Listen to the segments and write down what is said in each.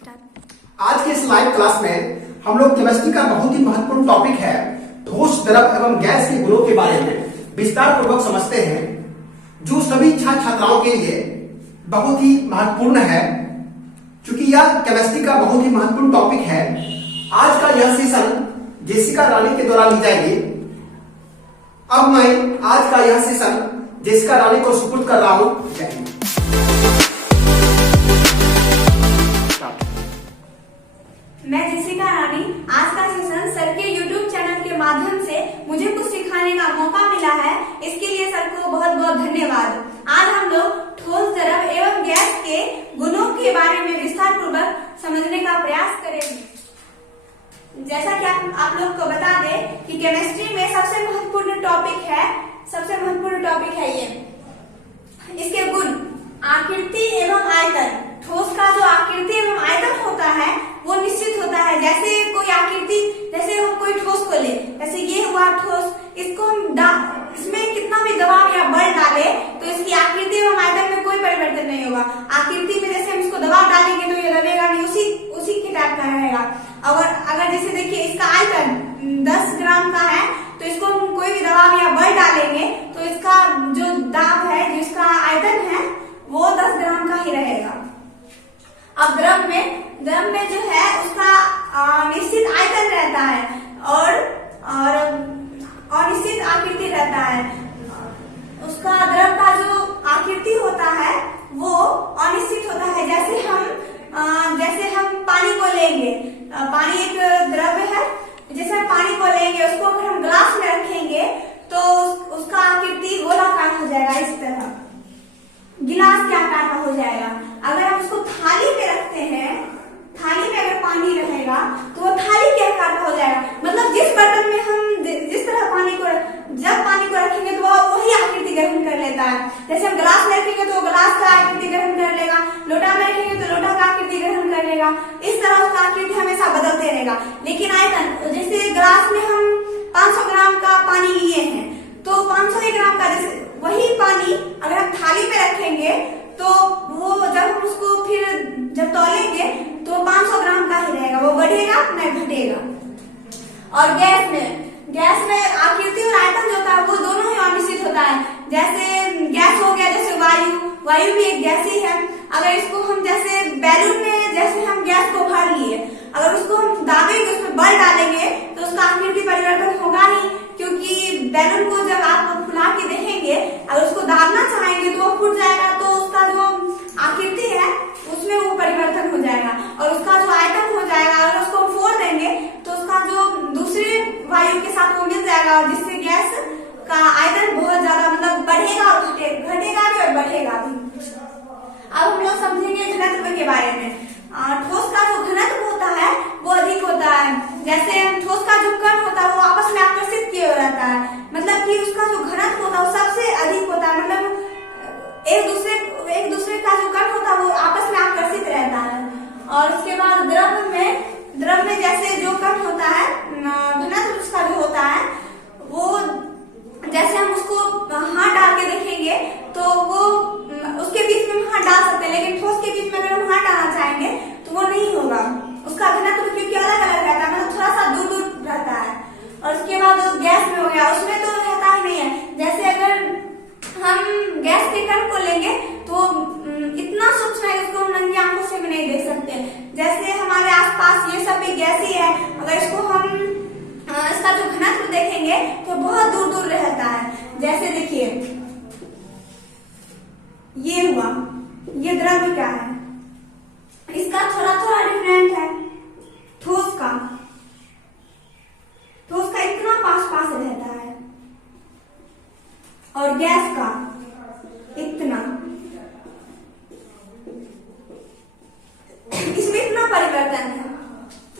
आज के इस लाइव क्लास में हम लोग केमिस्ट्री का बहुत ही महत्वपूर्ण टॉपिक है ठोस, द्रव एवं गैस के गुणों के बारे में विस्तार पूर्वक समझते हैं, जो सभी छात्र छात्राओं के लिए बहुत ही महत्वपूर्ण है। क्योंकि यह केमिस्ट्री का बहुत ही महत्वपूर्ण टॉपिक है। आज का यह सेशन जेसिका रानी के द्वारा ली जाएगी। अब मैं आज का यह सेशन जेसिका रानी को सुपुर्द कर रहा हूं। जय हिंद। मैं जेसिका रानी। आज का सेशन सर के YouTube चैनल के माध्यम से मुझे कुछ सिखाने का मौका मिला है, इसके लिए सर को बहुत बहुत धन्यवाद। आज हम लोग ठोस, द्रव एवं गैस के गुणों के बारे में विस्तार पूर्वक समझने का प्रयास करेंगे। जैसा कि आप लोग को बता दें कि केमिस्ट्री में सबसे महत्वपूर्ण टॉपिक है ये। इसके गुण आकृति एवं आयतन। ठोस का जो आकृति एवं आयतन होता है वो निश्चित होता है। जैसे कोई आकृति, जैसे हम कोई ठोस को ले, जैसे ये हुआ ठोस, इसको हम इसमें कितना भी दबाव या बल डाले तो इसकी आकृति एवं आयतन में कोई परिवर्तन नहीं होगा। आकृति में जैसे हम इसको दबाव डालेंगे तो ये दबेगा नहीं, उसी के टाइप का रहेगा। अगर जैसे देखिए इसका आयतन 10 ग्राम का है तो इसको हम कोई भी दबाव या बल डालेंगे तो इसका जो दाब है, जिसका आयतन है वो 10 ग्राम का ही रहेगा। अब द्रव में जो है उसका निश्चित आयतन रहता है और निश्चित आकृति रहता है। उसका द्रव का जो आकृति होता है वो अनिश्चित होता है। जैसे हम पानी को लेंगे, पानी एक द्रव्य है। जैसे हम पानी को लेंगे, उसको अगर हम ग्लास में रखेंगे तो उसका आकृति गोलाकार हो जाएगा, इस तरह गिलास के आकार का हो जाएगा। अगर हम उसको थाली में रखते हैं, थाली में अगर पानी रहेगा तो वो थाली के आकार का हो जाएगा। मतलब जिस बर्तन में हम जिस तरह जब पानी को रखेंगे तो वही आकृति ग्रहण कर लेता है। जैसे हम ग्लास में रखेंगे तो ग्लास का आकृति ग्रहण कर लेगा, लोटा में रखेंगे तो लोटा का आकृति ग्रहण कर लेगा। इस तरह उसका आकृति हमेशा बदलते रहेगा। लेकिन आयतन, जैसे ग्लास में हम 500 ग्राम का पानी लिए हैं तो 500 ग्राम का, जैसे वही पानी अगर हम थाली में रखेंगे तो वो जब हम उसको फिर जब तौलेंगे तो 500 ग्राम का ही रहेगा, वो बढ़ेगा नहीं घटेगा। और गैस में आकृति और आयतन जो होता है वो दोनों ही अनिश्चित होता है। जैसे गैस हो गया, जैसे वायु भी एक गैस ही है। अगर इसको हम जैसे बैलून में जैसे हम गैस को भर लिए, अगर उसको हम दाबेंगे, उसमें बल डालेंगे तो उसका आकृति परिवर्तन होगा ही। क्योंकि बैलून को जब आप फुला के देखेंगे, अगर उसको दाबना चाहेंगे तो वो फूट जाएगा, तो उसका जो आकृति है उसमें वो परिवर्तन हो जाएगा और उसका जो आयतन हो जाएगा। अगर उसको फोड़ देंगे तो उसका जो दूसरे वायु के साथ वो मिल जाएगा, जिससे गैस का आयतन बहुत ज्यादा मतलब बढ़ेगा और घटेगा भी और बढ़ेगा भी। अब हम लोग समझेंगे घनत्व के बारे में। ठोस का जो घनत्व होता है वो अधिक होता है। जैसे ठोस का जो कण होता है वो आपस में आकर्षित किया रहता है, मतलब कि उसका जो घनत्व होता है वो सबसे अधिक होता है। मतलब एक दूसरे का जो कण होता है वो आपस में आकर्षित रहता है। और उसके बाद द्रव में जैसे जो कण होता है, घनत्व उसका जो होता है वो, जैसे हम उसको हाथ डाल के देखेंगे तो वो उसके बीच में हाथ डाल सकते हैं, लेकिन ठोस के बीच में अगर हम हाथ डालना चाहेंगे तो वो नहीं होगा। उसका घनत्व क्योंकि अलग अलग रहता है, मतलब थोड़ा सा दूर दूर रहता है। और उसके बाद गैस में हो गया, उसमें तो रहता ही नहीं है। जैसे अगर हम गैस के कण को लेंगे तो इतना सूक्ष्म है इसको हम नंगी आंखों से भी नहीं देख सकते। जैसे हमारे आसपास ये सब भी गैस ही है, अगर इसको हम इसका जो घनत्व देखेंगे तो बहुत दूर दूर रहता है। जैसे देखिए ये हुआ, ये द्रव्य क्या है, इसका थोड़ा थोड़ा डिफरेंट है। ठोस का इतना पास रहता है और गैस का इतना, इसमें इतना परिवर्तन है।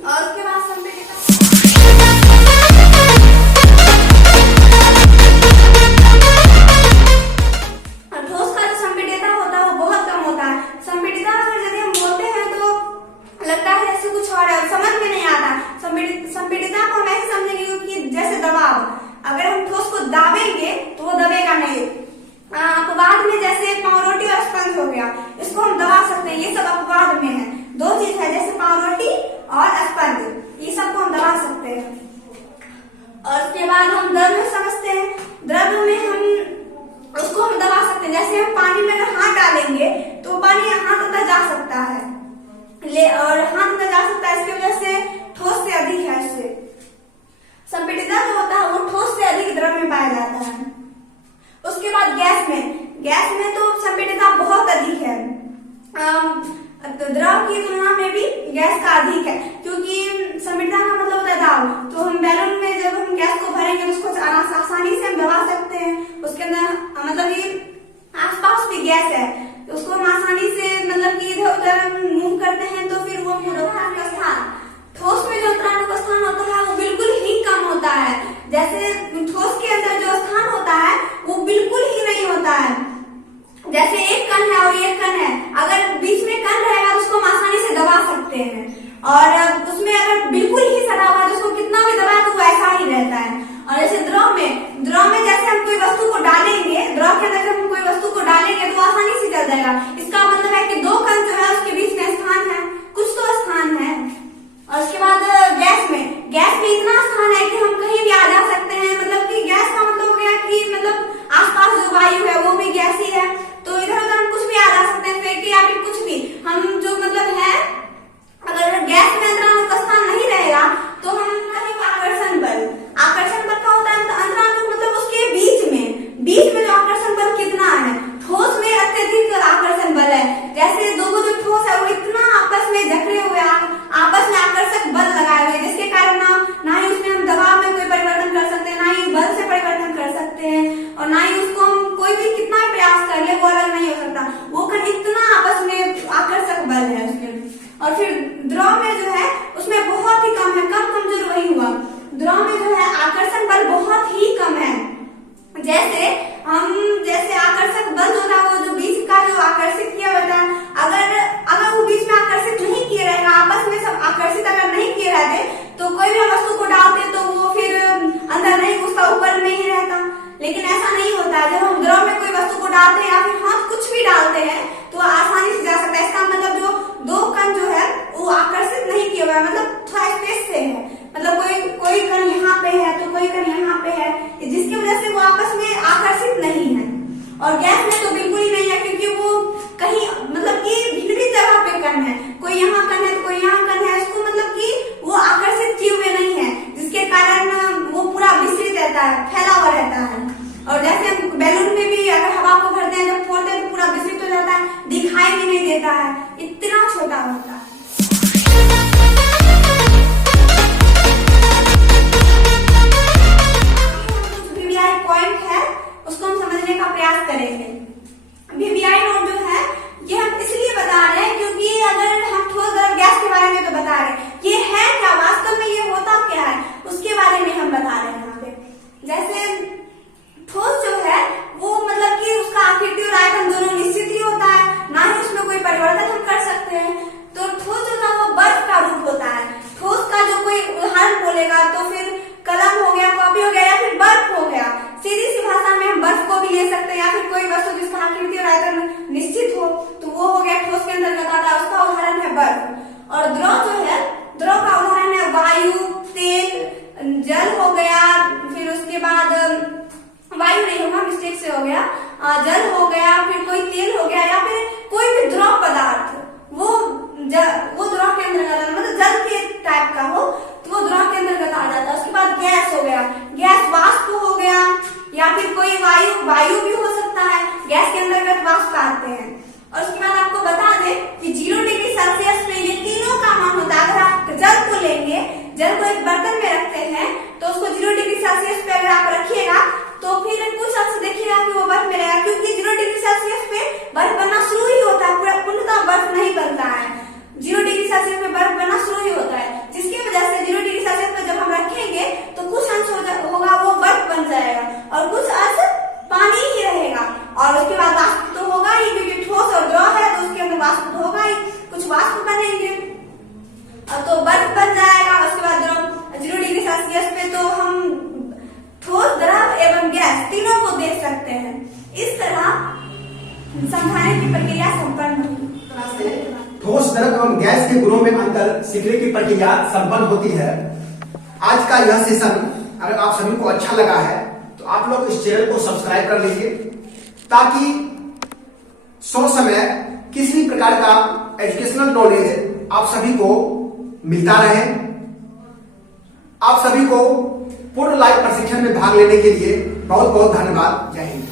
और उसके बाद ठोस का जो संपीड़ितता होता है वो बहुत कम होता है। संपीड़ितता अगर यदि हम बोलते हैं तो लगता है जैसे कुछ और है, समझ में नहीं आता। संपीड़ितता को हम ऐसे समझेंगे क्योंकि जैसे दबाव, अगर हम ठोस को दाबेंगे तो वो दबेगा नहीं। अपवाद में जैसे पावरोटी और स्पंज हो गया, इसको हम दबा सकते हैं, ये सब अपवाद में है। दो चीज है, जैसे द्रव की तुलना में भी गैस का अधिक है, क्योंकि संपीड़ितता का मतलब होता है दाब। तो हम बैलून में जब हम गैस को भरेंगे तो उसको आसानी से हम दबा सकते हैं। उसके अंदर मतलब कि आसपास भी गैस है, तो उसको हम आसानी से मतलब कि इधर उधर मूव करते हैं तो फिर वो अंतराणु का स्थान, ठोस में जो अंतराणु का स्थान होता है वो बिल्कुल ही कम होता है। जैसे ठोस के अंदर जो स्थान होता है वो बिल्कुल ही नहीं होता है। जैसे एक कण है और एक कण है, अगर बीच में कण रहेगा तो उसको हम आसानी से दबा सकते हैं, और उसमें अगर बिल्कुल ही सटा हुआ तो उसको कितना भी दबाए तो वो ऐसा ही रहता है। और जैसे द्रव में जैसे हम कोई वस्तु को डालेंगे, द्रव के अंदर जब हम कोई वस्तु को डालेंगे तो आसानी से चल जाएगा। इसका मतलब है कि दो कण जो है उसके बीच में स्थान है, कुछ तो स्थान है। और उसके बाद गैस में इतना स्थान है कि हम कहीं भी आ जा सकते हैं। मतलब कि गैस का मतलब हो गया कि मतलब आसपास जो वायु है वो भी गैस ही है, तो इधर उधर हम कुछ भी आ जा सकते हैं, फेंके या फिर कुछ भी। हम जो मतलब है, अगर गैस में अंतराणु का स्थान नहीं रहेगा तो हम कहीं आकर्षण बल का होता है अंतराणु, मतलब उसके बीच में जो आकर्षण बल कितना है। ठोस में अत्यधिक आकर्षण बल है। जैसे दो जो ठोस है वो इतना आपस में जकड़े हुए, आपस में आकर्षक बल लगाए हुए, जिसके कारण ना ही उसमें हम दबाव में कोई परिवर्तन कर सकते हैं, ना ही बल से परिवर्तन कर सकते हैं, और ना ही उसको हम कोई भी कितना भी प्रयास कर ले वो अलग नहीं हो सकता। वो कण इतना आपस में आकर्षक बल है उसमें। और फिर द्रव में जो है उसमें बहुत ही कम है, कम कमजोर वही हुआ। द्रव में जो है आकर्षण बल बहुत ही कम है। जैसे आकर्षक बल जो था वो जो बीच का जो आकर्षित किया होता है, अगर वो बीच में आकर्षित नहीं किए रहेगा, आपस में सब आकर्षित अगर नहीं किए रहते तो कोई भी वस्तु को डालते तो वो फिर अंदर नहीं घुसता, ऊपर में ही रहता। लेकिन ऐसा नहीं होता। जब हम द्रव में कोई वस्तु को डालते हैं या फिर हाथ कुछ भी डालते हैं तो आसानी से जा सकता है। इसका मतलब जो दो कण जो है वो आकर्षित नहीं किया हुआ है, मतलब थोड़ा स्पेस से है। मतलब कोई कण यहाँ पे है तो कोई कण यहाँ पे है, जिसकी वजह से वो आपस में आकर्षित नहीं है। और गैस में तो बिल्कुल ही नहीं है, क्योंकि वो कहीं मतलब कि भिन्न भिन्न जगह पे कण है, कोई यहाँ कण है तो कोई यहाँ कण है, इसको मतलब कि वो आकर्षित किए हुए नहीं है, जिसके कारण वो पूरा विस्तृत रहता है, फैला हुआ रहता है। और जैसे हम बैलून में भी अगर हवा को भरते हैं, जब फोड़ते हैं तो पूरा विस्तृत हो जाता है, दिखाई भी नहीं देता है, इतना छोटा होता है। पॉइंट है उसको हम समझने का प्रयास करेंगे। वीवीआई नोट जो है ये हम इसलिए बता रहे हैं क्योंकि अगर हम ठोस द्रव गैस के बारे में तो बता रहे हैं, ये है क्या वास्तव में, ये होता क्या है उसके बारे में हम बता रहे हैं यहाँ पे। जैसे ठोस जो है वो मतलब कि उसका आकृति और आयतन दोनों निश्चित ही होता है, ना ही उसमें कोई परिवर्तन हम कर सकते हैं। तो ठोस जो था वो बर्फ का रूप होता है। ठोस का जो कोई उदाहरण बोलेगा तो फिर कलम हो गया, कॉपी हो गया, या फिर बर्फ हो गया। सीधी सी भाषा में हम बर्फ को भी ले सकते हैं, या फिर कोई वस्तु जिसका आकृति और आयतन निश्चित हो तो वो हो गया ठोस के अंतर्गत आता है, उसका उदाहरण है बर्फ। और द्रव जो है, द्रव का उदाहरण है वायु, तेल, जल हो गया, फिर उसके बाद वायु नहीं होगा, मिस्टेक से हो गया, जल हो गया, फिर कोई तेल हो गया, या फिर कोई भी द्रव पदार्थ वो द्रव के अंतर्गत, मतलब जल के टाइप का हो तो वो द्रव के अंतर्गत आ जाता है। उसके बाद गैस हो गया, गैस वाष्प हो गया, या फिर कोई वायु भी हो सकता है, गैस के अंतर्गत वाष्प आते हैं। और उसके बाद आपको बता दें कि 0 डिग्री सेल्सियस में ये तीनों का मान होता है। अगर आप जल को लेंगे, जल को एक बर्तन में रखते हैं तो उसको 0 डिग्री सेल्सियस पे अगर आप रखिएगा तो फिर कुछ अंश देखिएगा कि वो बर्फ में रहेगा, क्योंकि 0 डिग्री सेल्सियस पे बर्फ बनना शुरू ही होता है, पूरा पूर्णतः बर्फ नहीं बनता है। 0 डिग्री सेल्सियस में बर्फ बनना शुरू ही होता है, जिसकी वजह से 0 डिग्री सेल्सियस पे जब हम रखेंगे तो कुछ अंश होगा वो बर्फ बन जाएगा और कुछ अंश पानी ही रहेगा। और उसके बाद वाष्प तो होगा ही, क्योंकि ठोस और द्रव है तो उसके अंदर वाष्प तो होगा ही, कुछ वाष्प बनेंगे तो बर्फ बन जाएगा। उसके बाद 0 डिग्री सेल्सियस पे तो हम ठोस, द्रव एवं गैस तीनों को देख सकते हैं। इस तरह समझाने की प्रक्रिया संपन्न होगी। ठोस, द्रव एवं गैस के गुणों में अंतर सीखने की प्रक्रिया संपन्न होती है। आज का यह सेशन अगर आप सभी को अच्छा लगा है तो आप लोग इस चैनल को सब्सक्राइब कर लीजिए, ताकि समय किसी भी प्रकार का एजुकेशनल नॉलेज आप सभी को मिलता रहे। आप सभी को पूर्ण लाइव प्रशिक्षण में भाग लेने के लिए बहुत बहुत धन्यवाद। जय हिंद।